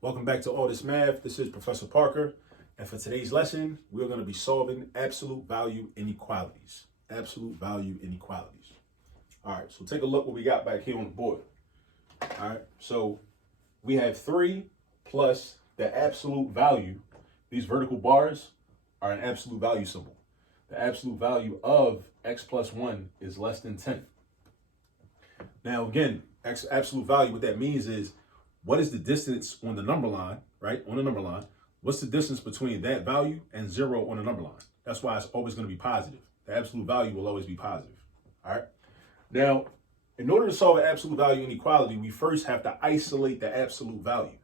Welcome back to All This Math. This is Professor Parker. And for today's lesson, we're going to be solving absolute value inequalities. Absolute value inequalities. All right, so take a look what we got back here on the board. All right, so we have 3 plus the absolute value. These vertical bars are an absolute value symbol. The absolute value of x plus 1 is less than 10. Now, again, absolute value, what that means is what is the distance on the number line, right? On the number line, what's the distance between that value and 0 on the number line? That's why it's always going to be positive. The absolute value will always be positive. All right. Now, in order to solve an absolute value inequality, we first have to isolate the absolute value.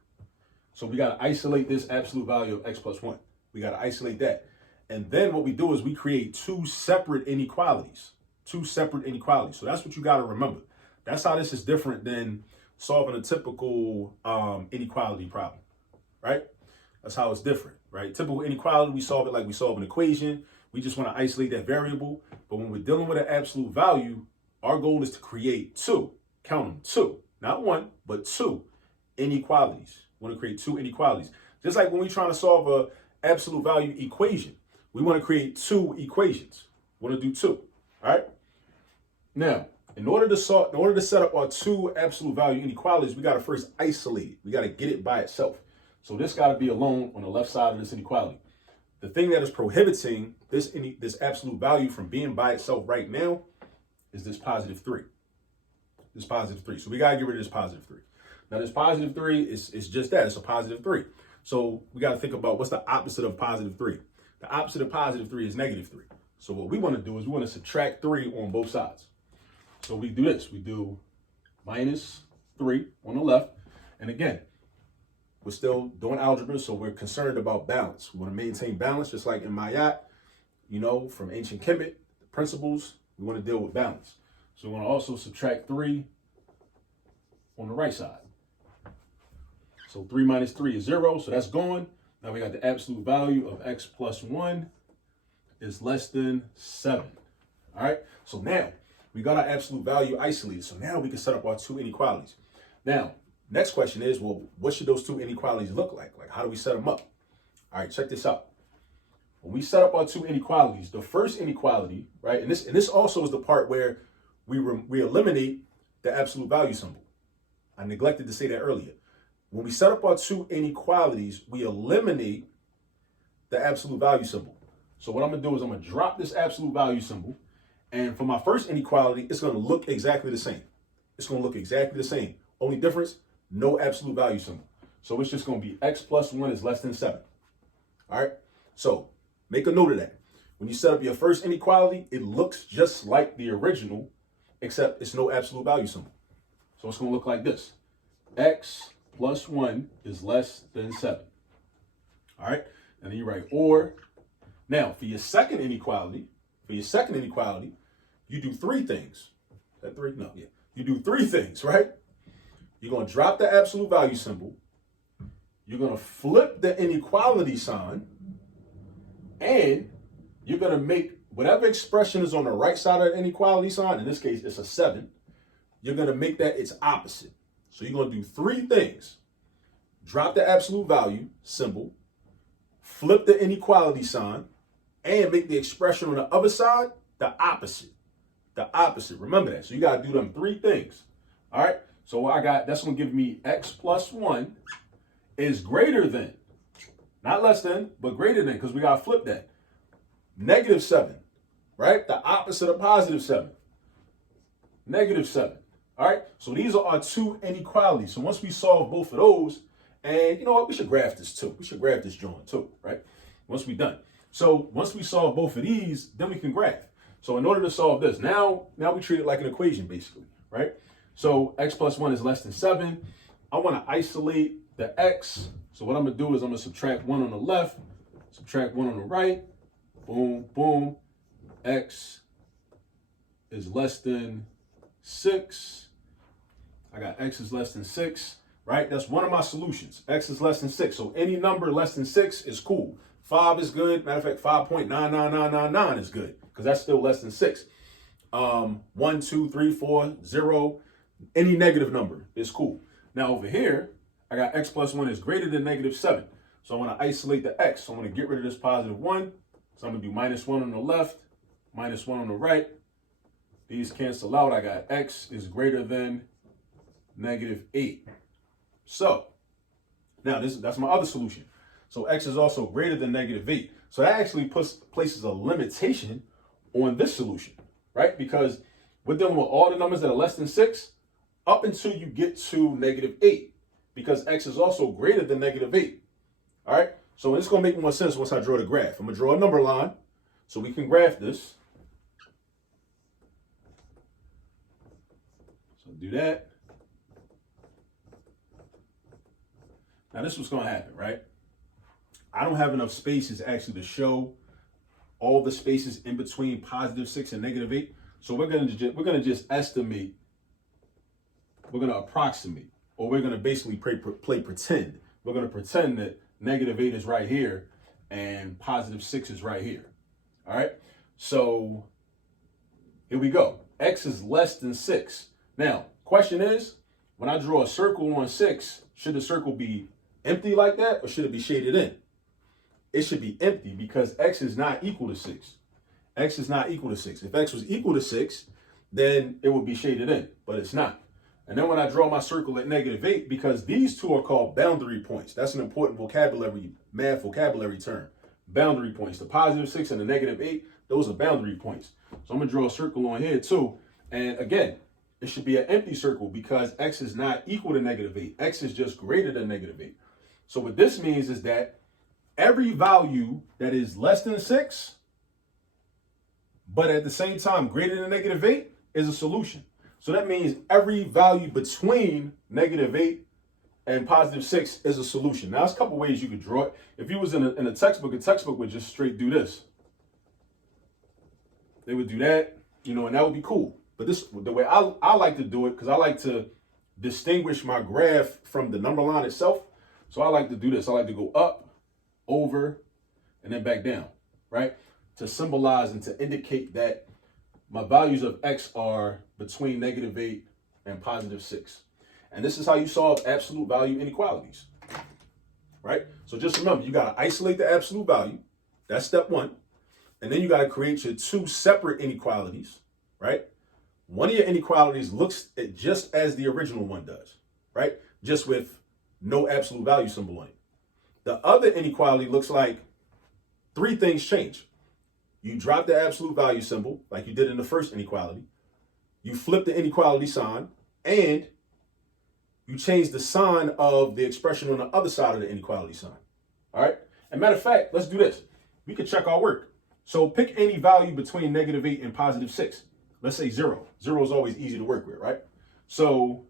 So we got to isolate this absolute value of x plus 1. We got to isolate that. And then what we do is we create 2 separate inequalities. 2 separate inequalities. So that's what you got to remember. That's how this is different than solving a typical inequality problem, right? That's how it's different, right? Typical inequality, we solve it like we solve an equation. We just want to isolate that variable. But when we're dealing with an absolute value, our goal is to create 2, count them, 2, not 1, but 2 inequalities. We want to create 2 inequalities. Just like when we're trying to solve a absolute value equation, we want to create 2 equations. We want to do 2, all right? Now, in order to set up our 2 absolute value inequalities, we got to first isolate it. We got to get it by itself. So this got to be alone on the left side of this inequality. The thing that is prohibiting this absolute value from being by itself right now is this positive 3. This positive 3. So we got to get rid of this positive 3. Now this positive 3 is just that. It's a positive 3. So we got to think about what's the opposite of positive 3. The opposite of positive 3 is negative 3. So what we want to do is we want to subtract 3 on both sides. So we do this. We do minus 3 on the left. And again, we're still doing algebra, so we're concerned about balance. We want to maintain balance, just like in Mayat, from ancient Kemet, the principles, we want to deal with balance. So we want to also subtract 3 on the right side. So 3 minus 3 is 0, so that's gone. Now we got the absolute value of x plus 1 is less than 7. All right, so now we got our absolute value isolated. So now we can set up our 2 inequalities. Now, next question is, well, what should those 2 inequalities look like? Like, how do we set them up? All right, check this out. When we set up our 2 inequalities, the first inequality, right, and this also is the part where we eliminate the absolute value symbol. I neglected to say that earlier. When we set up our 2 inequalities, we eliminate the absolute value symbol. So what I'm going to do is I'm going to drop this absolute value symbol. And for my first inequality, it's going to look exactly the same. It's going to look exactly the same. Only difference, no absolute value symbol. So it's just going to be x plus 1 is less than 7. All right? So make a note of that. When you set up your first inequality, it looks just like the original, except it's no absolute value symbol. So it's going to look like this. X plus 1 is less than 7. All right? And then you write or. Now, for your second inequality, you do 3 things. Is that 3? No, yeah. You do 3 things, right? You're going to drop the absolute value symbol. You're going to flip the inequality sign. And you're going to make whatever expression is on the right side of the inequality sign, in this case, it's a 7. You're going to make that its opposite. So you're going to do 3 things. Drop the absolute value symbol. Flip the inequality sign. And make the expression on the other side the opposite. The opposite. Remember that. So you got to do them 3 things. All right. So what I got, that's going to give me x plus 1 is greater than, not less than, but greater than, because we got to flip that. Negative 7. Right? The opposite of positive 7. Negative 7. All right. So these are our 2 inequalities. So once we solve both of those, and you know what? We should graph this too. We should graph this drawing too. Right? Once we're done. So once we solve both of these, then we can graph. So in order to solve this, now we treat it like an equation, basically, right? So x plus 1 is less than 7. I want to isolate the x. So what I'm going to do is I'm going to subtract 1 on the left, subtract 1 on the right. Boom, boom. X is less than 6. I got x is less than 6, right? That's one of my solutions. X is less than 6. So any number less than 6 is cool. 5 is good. Matter of fact, 5.99999 is good because that's still less than 6. 1, 2, 3, 4, 0, any negative number is cool. Now over here, I got x plus 1 is greater than negative 7. So I want to isolate the x. So I'm going to get rid of this positive 1. So I'm going to do minus 1 on the left, minus 1 on the right. These cancel out. I got x is greater than negative 8. So now that's my other solution. So x is also greater than negative 8. So that actually places a limitation on this solution, right? Because we're dealing with all the numbers that are less than 6 up until you get to negative 8, because x is also greater than negative 8. All right? So it's going to make more sense once I draw the graph. I'm going to draw a number line so we can graph this. So do that. Now this is what's going to happen, right? I don't have enough spaces actually to show all the spaces in between positive 6 and negative 8. So we're going to just estimate. We're going to approximate, or we're going to basically play pretend. We're going to pretend that negative 8 is right here and positive 6 is right here. All right. So here we go. X is less than 6. Now, question is, when I draw a circle on 6, should the circle be empty like that, or should it be shaded in? It should be empty because x is not equal to 6. X is not equal to 6. If x was equal to 6, then it would be shaded in, but it's not. And then when I draw my circle at negative 8, because these two are called boundary points. That's an important math vocabulary term. Boundary points. The positive 6 and the negative 8, those are boundary points. So I'm going to draw a circle on here too. And again, it should be an empty circle because x is not equal to negative 8. X is just greater than negative 8. So what this means is that every value that is less than 6, but at the same time greater than negative 8, is a solution. So that means every value between negative 8 and positive 6 is a solution. Now, there's a couple ways you could draw it. If you was in a textbook would just straight do this. They would do that, and that would be cool. But the way I like to do it, because I like to distinguish my graph from the number line itself. So I like to do this. I like to go up, over, and then back down, right? To symbolize and to indicate that my values of x are between negative 8 and positive 6. And this is how you solve absolute value inequalities, right? So just remember, you got to isolate the absolute value. That's step one. And then you got to create your two separate inequalities, right? One of your inequalities looks just as the original one does, right? Just with no absolute value symbol on it. The other inequality looks like three things change. You drop the absolute value symbol like you did in the first inequality. You flip the inequality sign, and you change the sign of the expression on the other side of the inequality sign. All right? And matter of fact, let's do this. We could check our work. So pick any value between negative 8 and positive 6. Let's say 0. 0 is always easy to work with, right? So,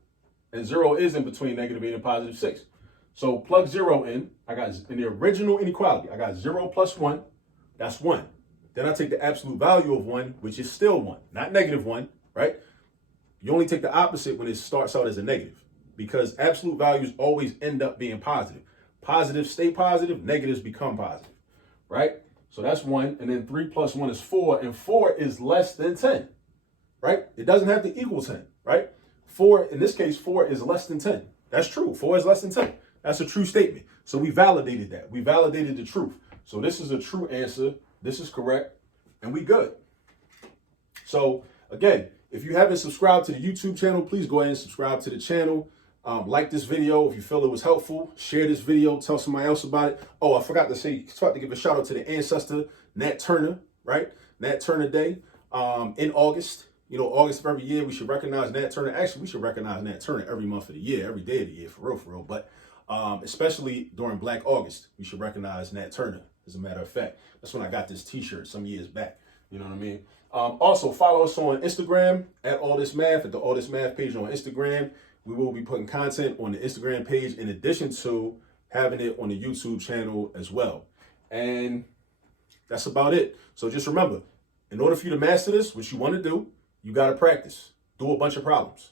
and 0 is in between negative 8 and positive 6. So plug 0 in. I got in the original inequality, I got 0 plus 1. That's 1. Then I take the absolute value of 1, which is still 1, not negative 1, right? You only take the opposite when it starts out as a negative, because absolute values always end up being positive. Positives stay positive, negatives become positive, right? So that's 1, and then 3 plus 1 is 4, and 4 is less than 10, right? It doesn't have to equal 10, right? 4, in this case, 4 is less than 10. That's true. 4 is less than 10. That's a true statement. So we validated that. We validated the truth. So this is a true answer. This is correct, and we good. So again, if you haven't subscribed to the YouTube channel, please go ahead and subscribe to the channel. Like this video if you feel it was helpful. Share this video. Tell somebody else about it. Oh, I forgot to give a shout out to the ancestor, Nat Turner, right? Nat Turner Day in August. August of every year, we should recognize Nat Turner. Actually, we should recognize Nat Turner every month of the year, every day of the year, for real. But especially during Black August, we should recognize Nat Turner, as a matter of fact. That's when I got this t-shirt some years back. You know what I mean? Also, follow us on Instagram at All This Math, at the All This Math page on Instagram. We will be putting content on the Instagram page in addition to having it on the YouTube channel as well. And that's about it. So just remember, in order for you to master this, what you want to do, you got to practice. Do a bunch of problems.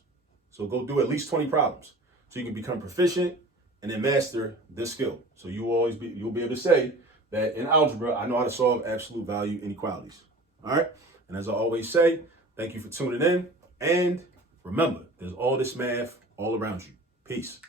So go do at least 20 problems so you can become proficient and then master this skill. So you'll be able to say that in algebra, I know how to solve absolute value inequalities. All right. And as I always say, thank you for tuning in. And remember, there's all this math all around you. Peace.